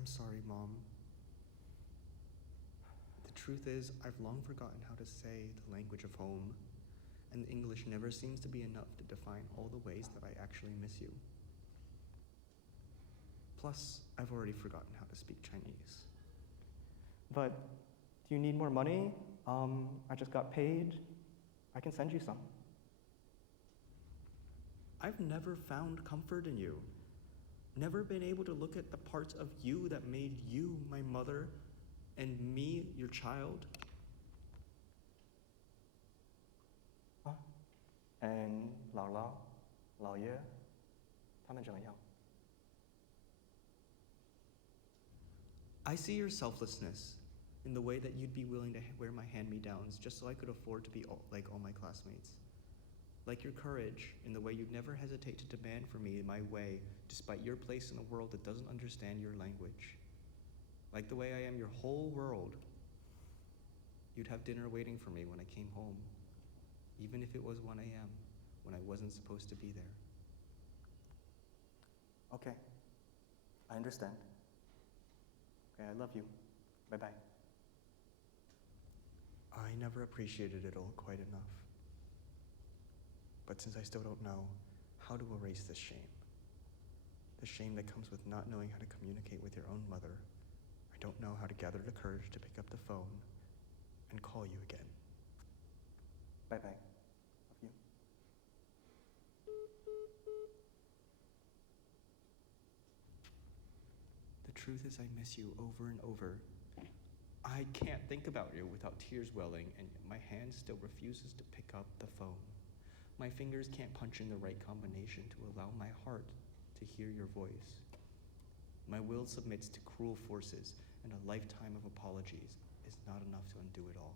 I'm sorry, Mom. The truth is, I've long forgotten how to say the language of home, and English never seems to be enough to define all the ways that I actually miss you. Plus, I've already forgotten how to speak Chinese. But do you need more money? I just got paid. I can send you some. I've never found comfort in you. Never been able to look at the parts of you that made you my mother and me your child. And 姥姥、姥爷，他们怎么样？ I see your selflessness in the way that you'd be willing to wear my hand-me-downs just so I could afford to be like all my classmates. Like your courage in the way you'd never hesitate to demand for me my way despite your place in a world that doesn't understand your language. Like the way I am your whole world. You'd have dinner waiting for me when I came home, even if it was 1 a.m. when I wasn't supposed to be there. Okay, I understand. Okay, I love you. Bye-bye. I never appreciated it all quite enough. But since I still don't know how to erase this shame, the shame that comes with not knowing how to communicate with your own mother, I don't know how to gather the courage to pick up the phone and call you again. Bye-bye. Love you. The truth is I miss you over and over. I can't think about you without tears welling, and my hand still refuses to pick up the phone. My fingers can't punch in the right combination to allow my heart to hear your voice. My will submits to cruel forces, and a lifetime of apologies is not enough to undo it all.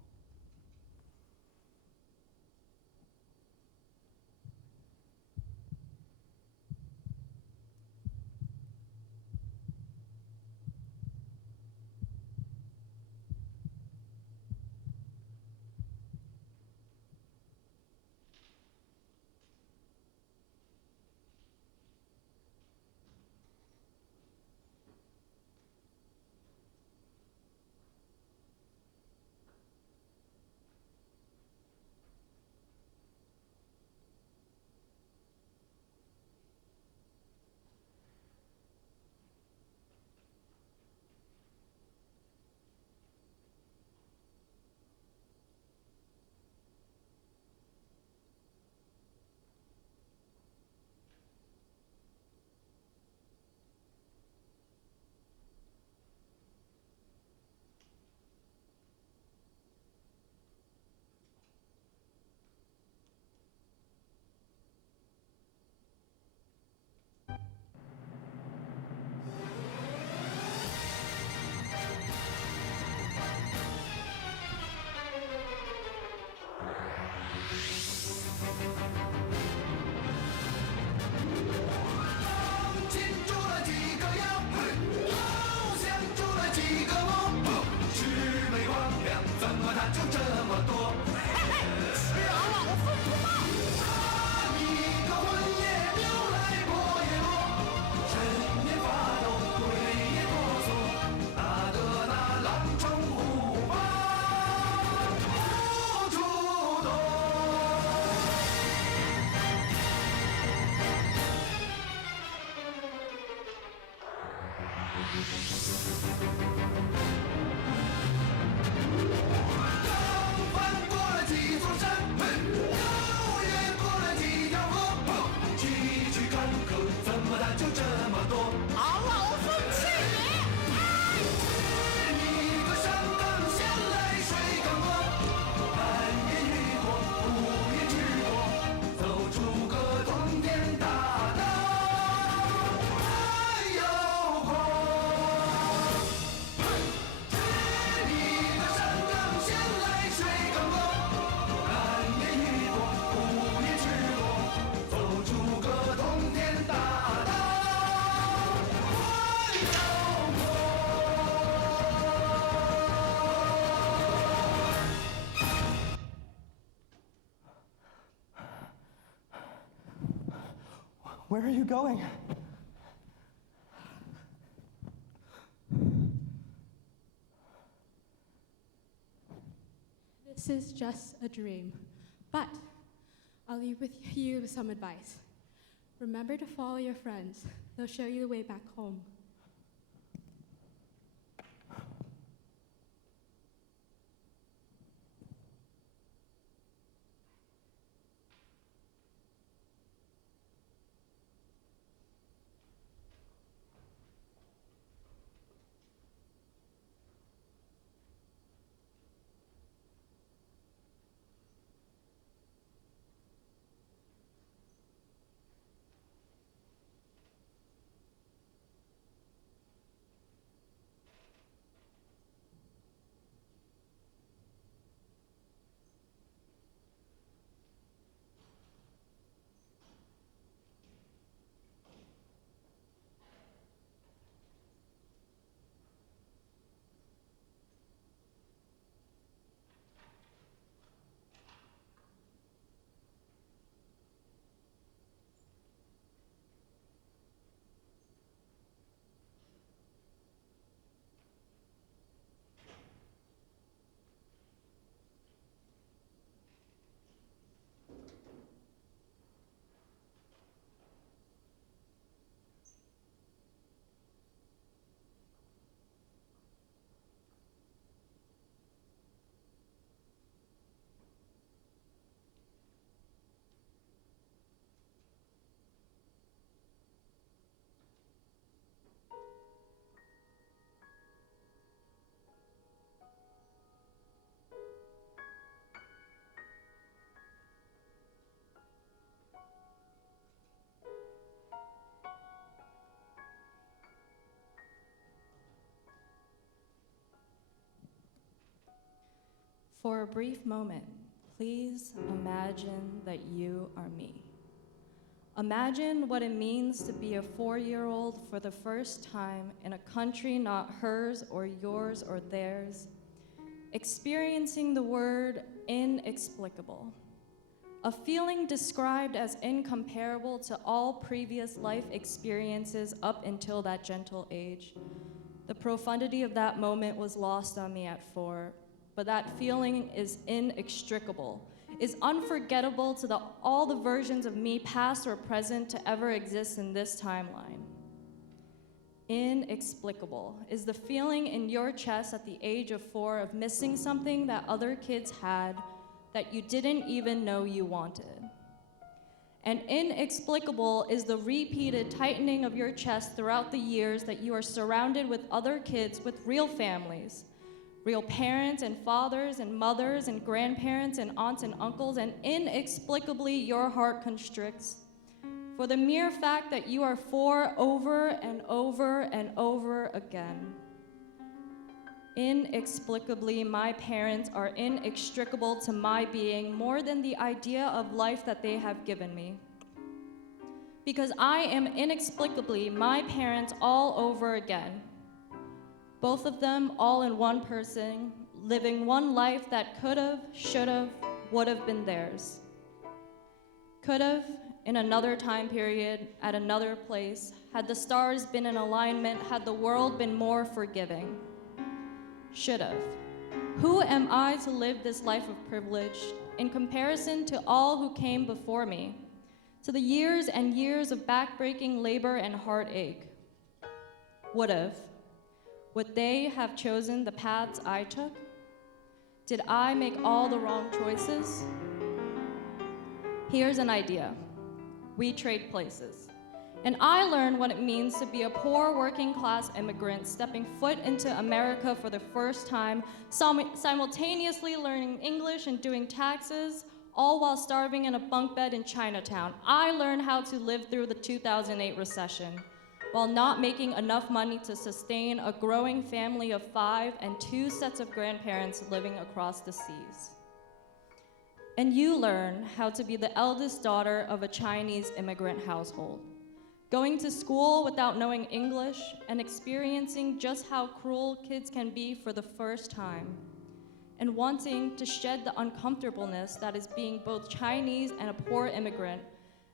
Where are you going? this is just a dream. But I'll leave with you some advice. Remember to follow your friends. They'll show you the way back home. For a brief moment, please imagine that you are me. Imagine what it means to be a 4-year-old for the first time in a country not hers or yours or theirs, experiencing the word inexplicable, a feeling described as incomparable to all previous life experiences up until that gentle age. The profundity of that moment was lost on me at 4. But that feeling is inextricable, is unforgettable to all the versions of me, past or present, to ever exist in this timeline. Inexplicable is the feeling in your chest at the age of 4 of missing something that other kids had that you didn't even know you wanted. And inexplicable is the repeated tightening of your chest throughout the years that you are surrounded with other kids with real families, real parents and fathers and mothers and grandparents and aunts and uncles, and inexplicably your heart constricts for the mere fact that you are 4 over and over and over again. Inexplicably, my parents are inextricable to my being more than the idea of life that they have given me. Because I am inexplicably my parents all over again. Both of them all in one person, living one life that could have, should have, would have been theirs. Could have, in another time period, at another place, had the stars been in alignment, had the world been more forgiving. Should have. Who am I to live this life of privilege in comparison to all who came before me, to the years and years of backbreaking labor and heartache? Would have. Would they have chosen the paths I took? Did I make all the wrong choices? Here's an idea. We trade places. And I learned what it means to be a poor working-class immigrant stepping foot into America for the first time, simultaneously learning English and doing taxes, all while starving in a bunk bed in Chinatown. I learned how to live through the 2008 recession, while not making enough money to sustain a growing family of 5 and 2 sets of grandparents living across the seas. And you learn how to be the eldest daughter of a Chinese immigrant household, going to school without knowing English and experiencing just how cruel kids can be for the first time, and wanting to shed the uncomfortableness that is being both Chinese and a poor immigrant,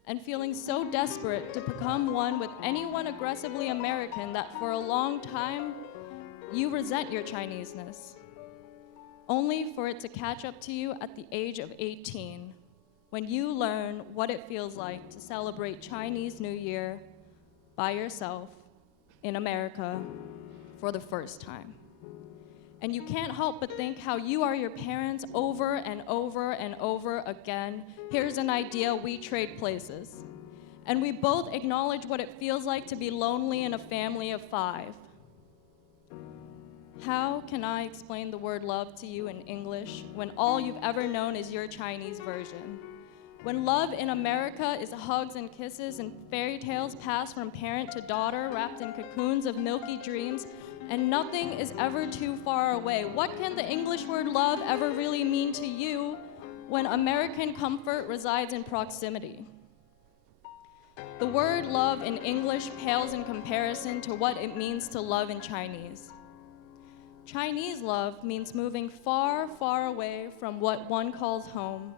and feeling so desperate to become one with anyone aggressively American that for a long time, you resent your Chineseness. only for it to catch up to you at the age of 18, when you learn what it feels like to celebrate Chinese New Year by yourself in America for the first time. And you can't help but think how you are your parents over and over and over again. Here's an idea, we trade places. And we both acknowledge what it feels like to be lonely in a family of 5. How can I explain the word love to you in English when all you've ever known is your Chinese version? When love in America is hugs and kisses and fairy tales passed from parent to daughter, wrapped in cocoons of milky dreams, and nothing is ever too far away. What can the English word love ever really mean to you when American comfort resides in proximity? The word love in English pales in comparison to what it means to love in Chinese. Chinese love means moving far, far away from what one calls home.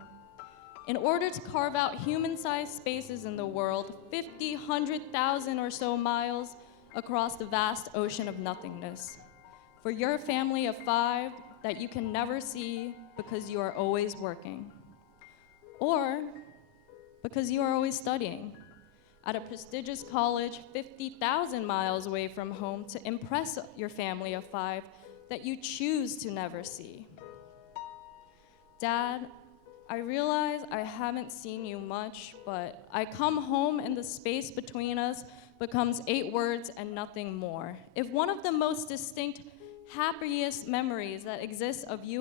In order to carve out human-sized spaces in the world, 50, 100,000 or so miles across the vast ocean of nothingness. For your family of 5 that you can never see because you are always working. Or because you are always studying at a prestigious college 50,000 miles away from home to impress your family of 5 that you choose to never see. Dad, I realize I haven't seen you much, but I come home and the space between us becomes 8 words and nothing more. If one of the most distinct, happiest memories that exists of you and